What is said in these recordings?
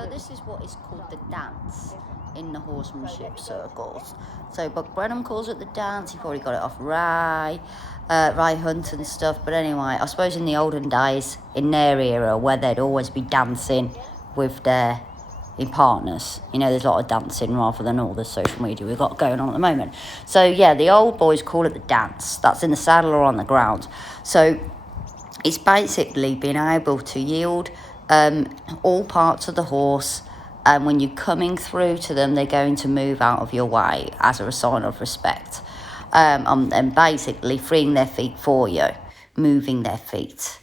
So this is what is called the dance in the horsemanship circles. So Buck Brennan calls it the dance. He probably got it off Ray Hunt and stuff. But anyway, I suppose in the olden days, in their era, where they'd always be dancing with their partners. You know, there's a lot of dancing rather than all the social media we've got going on at the moment. So yeah, the old boys call it the dance. That's in the saddle or on the ground. So it's basically being able to yield all parts of the horse, and when you're coming through to them, they're going to move out of your way as a sign of respect, and basically freeing their feet for you, moving their feet.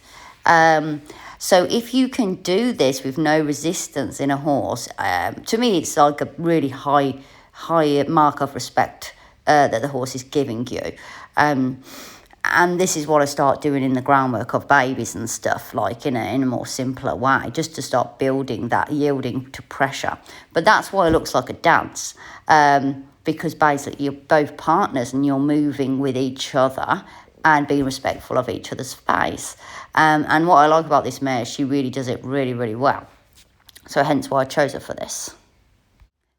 So if you can do this with no resistance in a horse, to me it's like a really high mark of respect that the horse is giving you. And this is what I start doing in the groundwork of babies and stuff, like in a more simpler way, just to start building that yielding to pressure. But that's why it looks like a dance, because basically you're both partners and you're moving with each other and being respectful of each other's space. And what I like about this mare, she really does it really, really well. So hence why I chose her for this.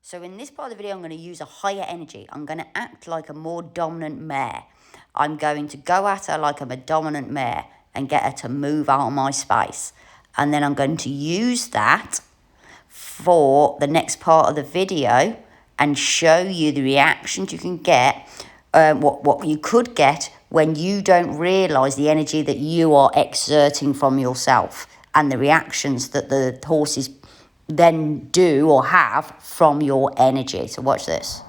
So in this part of the video, I'm going to use a higher energy. I'm going to act like a more dominant mare. I'm going to go at her like I'm a dominant mare and get her to move out of my space. And then I'm going to use that for the next part of the video and show you the reactions you can get, what you could get when you don't realise the energy that you are exerting from yourself and the reactions that the horses then do or have from your energy. So watch this.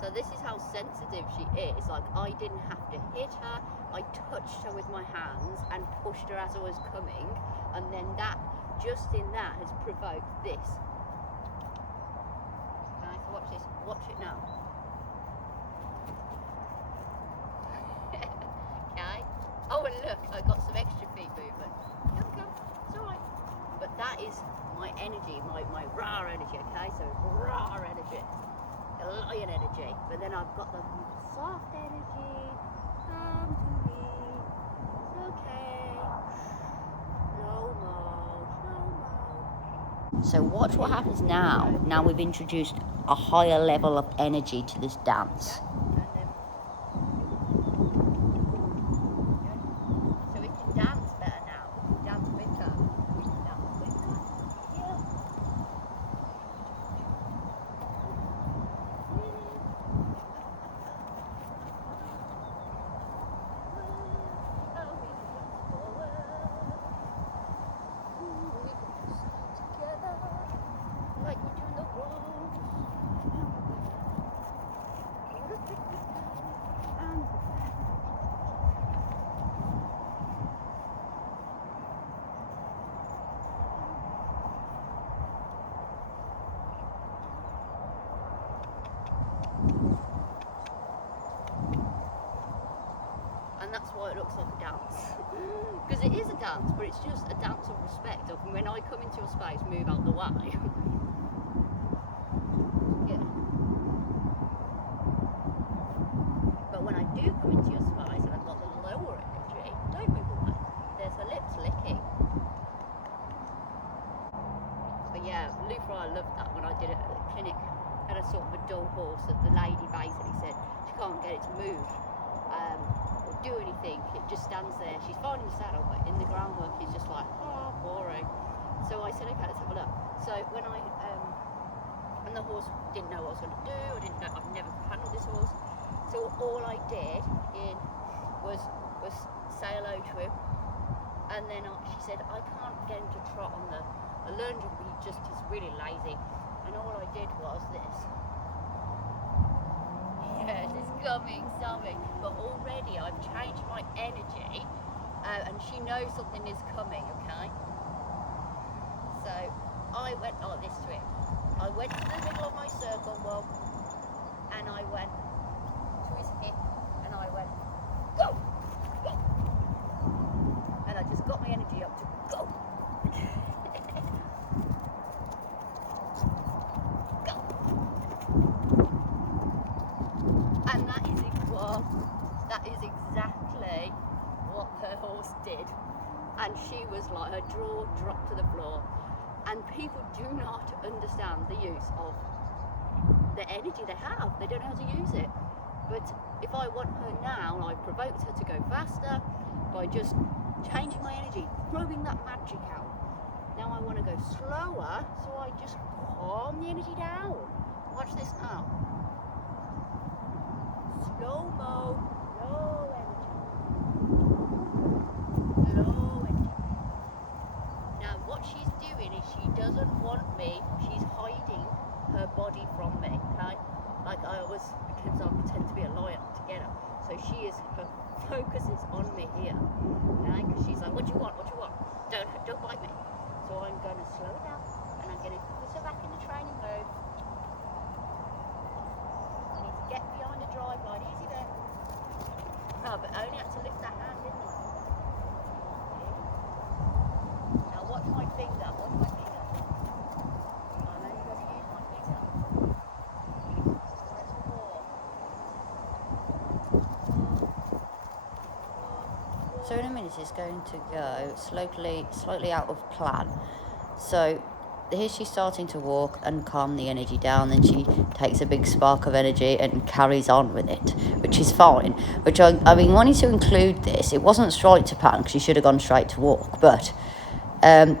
So this is how sensitive she is. Like, I didn't have to hit her. I touched her with my hands and pushed her as I was coming, and then that, just in that, has provoked this. Okay, so watch this. Watch it now. Okay. Oh, and look, I got some extra feet movement. Come, it's all right. But that is my energy, my raw energy, okay? So raw energy, the lion energy. But then I've got the soft energy. Come to me. It's okay. No more. So watch what happens now. Now we've introduced a higher level of energy to this dance. And that's why it looks like a dance. Because it is a dance, but it's just a dance of respect. Of when I come into your space, move out the way. Yeah. But when I do come into your space and I've got the lower energy, don't move away. There's her lips licking. But yeah, Lou Fry loved that when I did it at the clinic. Had a sort of a dull horse that the lady basically said she can't get it to move. Or do anything, it just stands there. She's fine in the saddle, but in the groundwork it's just like, oh, boring. So I said, okay, let's have a look. So when and the horse didn't know what I was going to do, I've never handled this horse. So all I did was say hello to him, and then she said, I can't get him to trot on the lunge, he's really lazy. And all I did was this. Yes, it's coming, but already I've changed my energy, and she knows something is coming, okay? So I went like this to it. I went to the middle of my circle bob, and I went to his hip, and I went, go! Go! And I just got my energy up to go! And that is exactly what her horse did. And she was like, her jaw dropped to the floor. And people do not understand the use of the energy they have. They don't know how to use it. But if I want her now, I've provoked her to go faster by just changing my energy, throwing that magic out. Now I want to go slower, so I just calm the energy down. Watch this now. Slow-mo, low energy. Low energy. Now what she's doing is she doesn't want me, she's hiding her body from me, okay? Like I always, because I pretend to be a lion to get her. So she is, her focus is on me here, okay? Because she's like, what do you want, what do you want? Don't bite me. So I'm going to slow it down, and I'm going to put her back in the training mode. I need to get behind the drive line, easy there. Oh, but I only had to lift that hand, didn't I? Now watch my finger, watch my finger. I'm only going to use my finger. Where's the ball? So in a minute it's going to go slightly out of plan. So here she's starting to walk and calm the energy down, then she takes a big spark of energy and carries on with it, which is fine. Which I mean, wanting to include this, it wasn't straight to pan because she should have gone straight to walk, but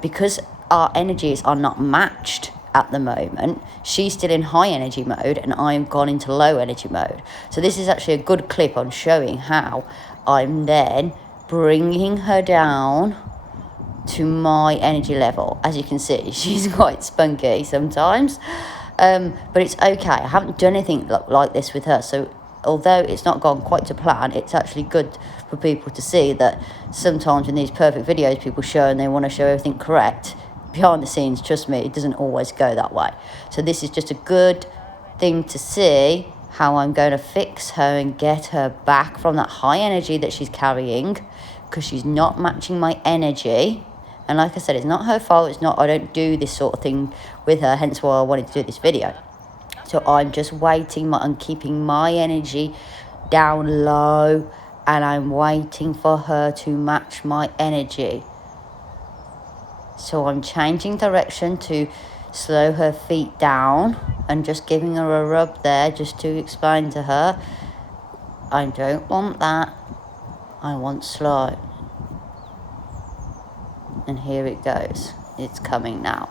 because our energies are not matched at the moment, she's still in high energy mode and I'm gone into low energy mode. So this is actually a good clip on showing how I'm then bringing her down to my energy level. As you can see, she's quite spunky sometimes, but it's okay. I haven't done anything like this with her, so although it's not gone quite to plan, it's actually good for people to see that sometimes in these perfect videos people show and they want to show everything correct, behind the scenes, trust me, it doesn't always go that way. So this is just a good thing to see how I'm going to fix her and get her back from that high energy that she's carrying, because she's not matching my energy. And like I said, it's not her fault. It's not, I don't do this sort of thing with her, hence why I wanted to do this video. So I'm just waiting and keeping my energy down low, and I'm waiting for her to match my energy. So I'm changing direction to slow her feet down and just giving her a rub there just to explain to her, I don't want that, I want slow. And here it goes, it's coming now.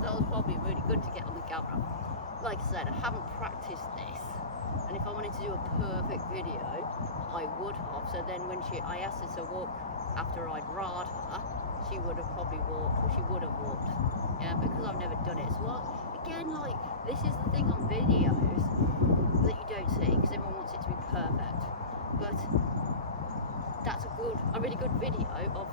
That was probably really good to get on the camera. Like I said, I haven't practiced this, and if I wanted to do a perfect video, I would have. So then when I asked her to walk after I'd ride her, she would have probably walked, or she would have walked. Yeah, because I've never done it. So again, like, this is the thing on videos that you don't see, because everyone wants it to be perfect. But that's a really good video of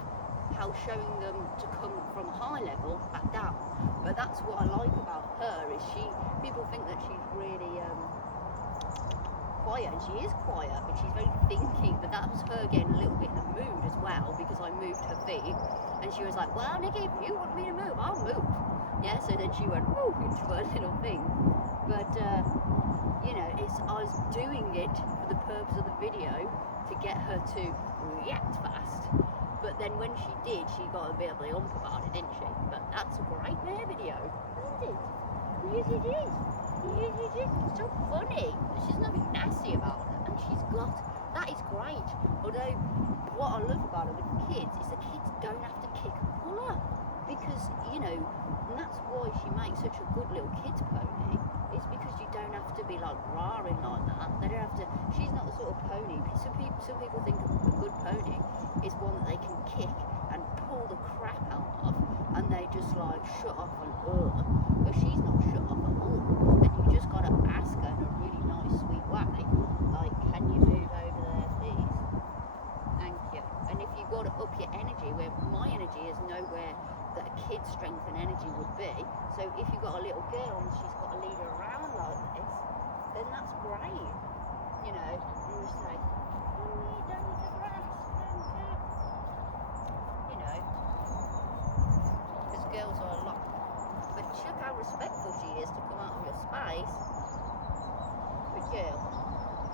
how showing them to come from high level back down. But that's what I like about her, is people think that she's really quiet, and she is quiet, but she's very thinking. But that was her getting a little bit in the mood as well, because I moved her feet, and she was like, well, Nikki, if you want me to move, I'll move. Yeah, so then she went, woo, into her little thing. But, you know, I was doing it for the purpose of the video to get her to react fast. But then when she did, she got a bit of the ump about it, didn't she? But that's a great mare video, isn't it? Yes, it is. Yes, it is. It's so funny. She's nothing nasty about it, and she's got, that is great. Although, what I love about her with the kids is the kids don't have to kick and pull her. Because, you know, and that's why she makes such a good little kids pony. It's because you don't have to be like roaring like that. They don't have to, she's not the sort of pony. Some people think a good pony is one that they can kick and pull the crap out of, and they just like shut off and but she's not shut off at all. And you just gotta ask her in a really nice sweet way, like, can you move over there please? Thank you. And if you've got to up your energy, where my energy is nowhere that a kid's strength and energy would be, so if you've got a little girl and that's great. You know, and you say, "Mommy, don't eat the grass, don't eat." You know, because girls are a lot. But look how respectful she is to come out of your space. But girl,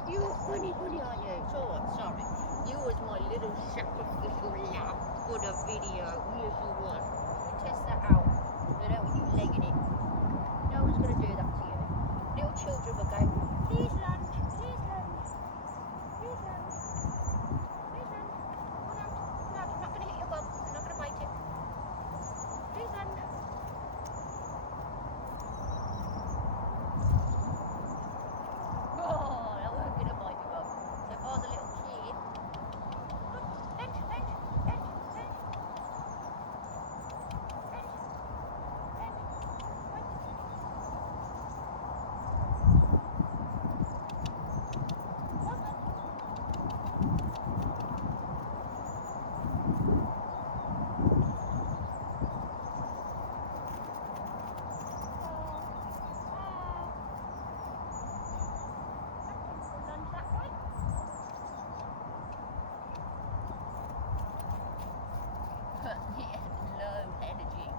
you're a funny bunny, aren't you? It's alright, sorry. You was my little sacrificial lamb for the video, little one. We test that out. I don't want you legging it. No one's going to do that to you. Little children will go, please lunch, please lunch, please lunch, please lunch. Oh no, no, I'm not going to hit your bum. I'm not going to bite you. Please lunch. Oh, I wasn't going to bite your bum. So if I was a little kid, lunch, lunch, lunch, lunch, lunch, lunch, lunch. Low energy.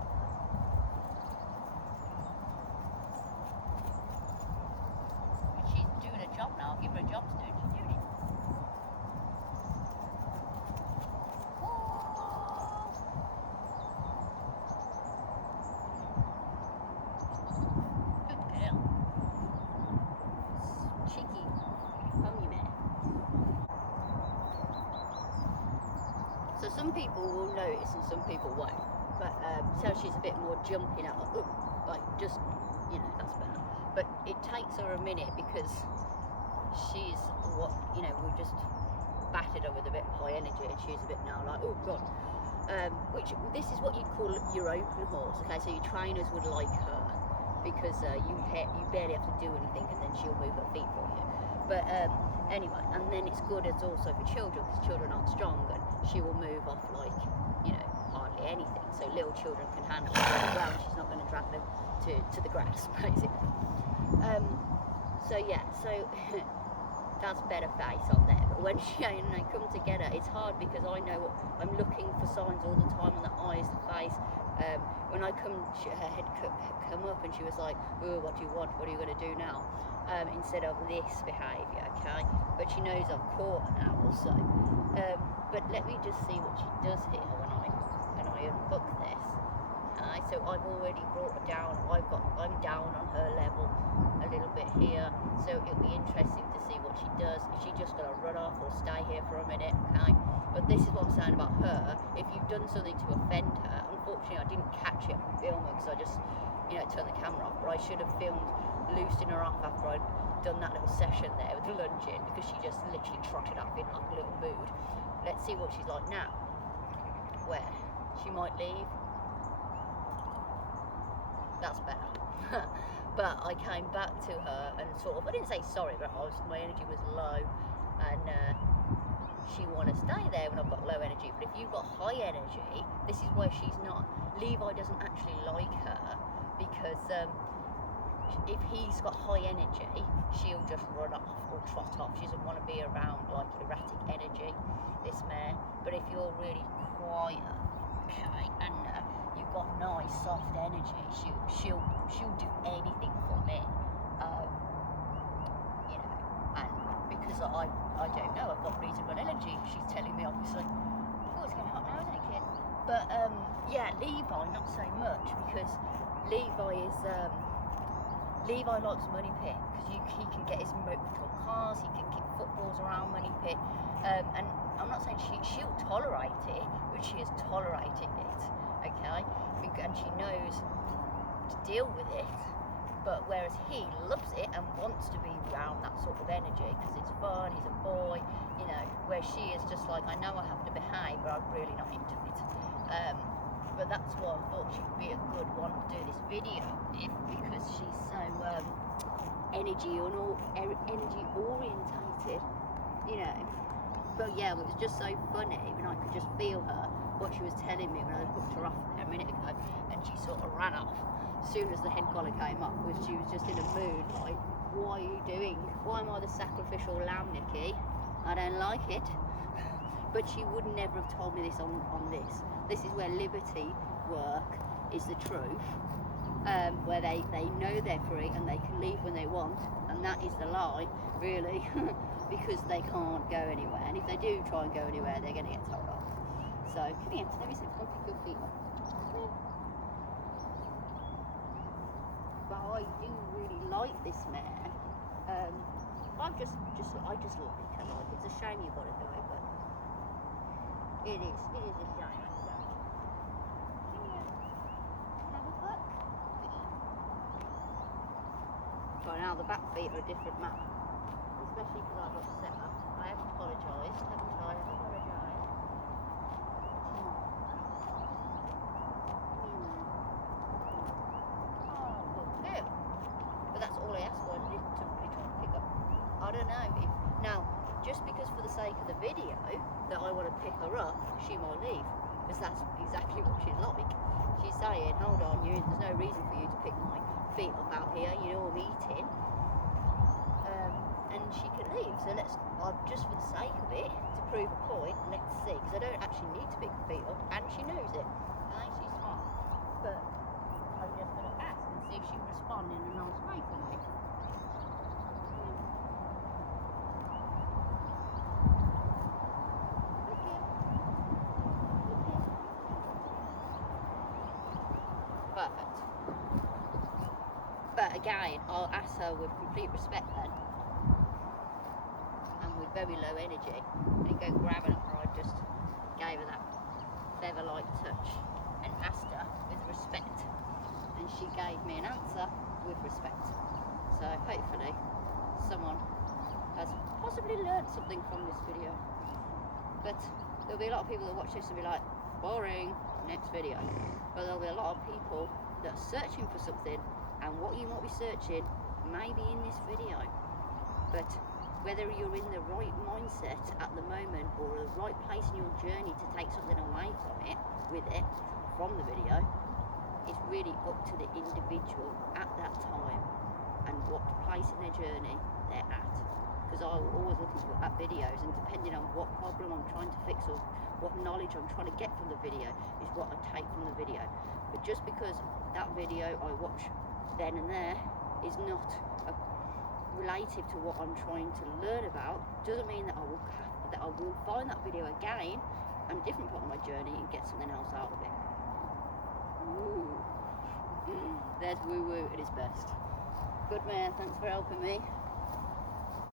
But she's doing a job now. I'll give her a job to do. She's doing it. Good girl. Cheeky. Hungry man. So some people will notice and some people won't. But so she's a bit more jumping out, like just, you know, that's better. But it takes her a minute because she's what, you know, we've just battered her with a bit of high energy and she's a bit now like, oh God. Which this is what you'd call your open horse. Okay, so your trainers would like her because you barely have to do anything and then she'll move her feet for you. But anyway, and then it's good as also for children because children aren't strong and she will move off like, you know, hardly anything. So little children can handle it very well. She's not going to drag them to the grass, basically. So yeah, so that's better face on there. But when she and I come together, it's hard because I know I'm looking for signs all the time on the eyes, the face. When I come, her head come up and she was like, "Oh, what do you want? What are you going to do now?" Instead of this behaviour, okay? But she knows I've caught her now also. But let me just see what she does here when I unhook this. Okay, so I've already brought her down. I'm down on her level a little bit here. So it'll be interesting to see what she does. Is she just going to run off or stay here for a minute? Okay. But this is what I'm saying about her. If you've done something to offend her, unfortunately I didn't catch it on film because I just, you know, turned the camera off. But I should have filmed loosing her off after I'd done that little session there with the lunging because she just literally trotted up in like a little mood. Let's see what she's like now. Where she might leave. That's better. But I came back to her and sort of, I didn't say sorry, but my energy was low and she wanted to stay there when I've got low energy. But if you've got high energy, this is where she's not. Levi doesn't actually like her because if he's got high energy, she'll just run off or trot off. She doesn't want to be around like erratic energy, this mare. But if you're really quiet, okay, and you've got nice soft energy, she'll do anything for me. You know, and because I don't know, I've got reasonable energy. She's telling me obviously. Oh, it's getting hot now, isn't it, kid? But yeah, Levi not so much because Levi likes Money Pit because he can get his remote control cars, he can kick footballs around Money Pit, and I'm not saying she'll tolerate it, but she is tolerating it, okay, and she knows to deal with it. But whereas he loves it and wants to be around that sort of energy because it's fun, he's a boy, you know, where she is just like, I know I have to behave, but I'm really not into it. But that's why I thought she would be a good one to do this video with because she's so energy orientated, you know. But yeah, it was just so funny when I could just feel her, what she was telling me when I hooked her off a minute ago, and she sort of ran off as soon as the head collar came up, which she was just in a mood like, why are you doing? Why am I the sacrificial lamb, Nikki? I don't like it. But she would never have told me this on this. This is where liberty work is the truth, where they know they're free and they can leave when they want, and that is the lie, really, because they can't go anywhere. And if they do try and go anywhere, they're going to get told off. So, come here, let me see if I can pick your feet up. But I do really like this mare. I just like her. Like, it's a shame you've got to go, but it is a shame. Right, now the back feet are a different matter, especially because I've upset her. I have apologised, haven't I? I have apologised. Oh, good girl. But that's all I asked for. I didn't really try to pick up. I don't know if now, just because for the sake of the video that I want to pick her up, she might leave, because that's exactly what she's like. She's saying, hold on, there's no reason for you to pick my feet up out here, you know I'm eating, and she can leave. So just for the sake of it, to prove a point, let's see, because I don't actually need to pick her feet up, and she knows it. I think she's smart, but I'm just going to ask and see if she can respond in a nice way for me. Perfect. But again, I'll ask her with complete respect then, and with very low energy, and go grabbing her. I just gave her that feather-like touch and asked her with respect, and she gave me an answer with respect. So hopefully someone has possibly learned something from this video. But there'll be a lot of people that watch this and be like, boring, next video. But there'll be a lot of people that are searching for something, and what you might be searching may be in this video. But whether you're in the right mindset at the moment or the right place in your journey to take something away from the video, it's really up to the individual at that time and what place in their journey they're at. Because I will always look at videos, and depending on what problem I'm trying to fix or what knowledge I'm trying to get from the video is what I take from the video. But just because that video I watch then and there is not relative to what I'm trying to learn about, doesn't mean that I will find that video again on a different part of my journey and get something else out of it. Ooh. There's woo-woo at its best. Good man, thanks for helping me.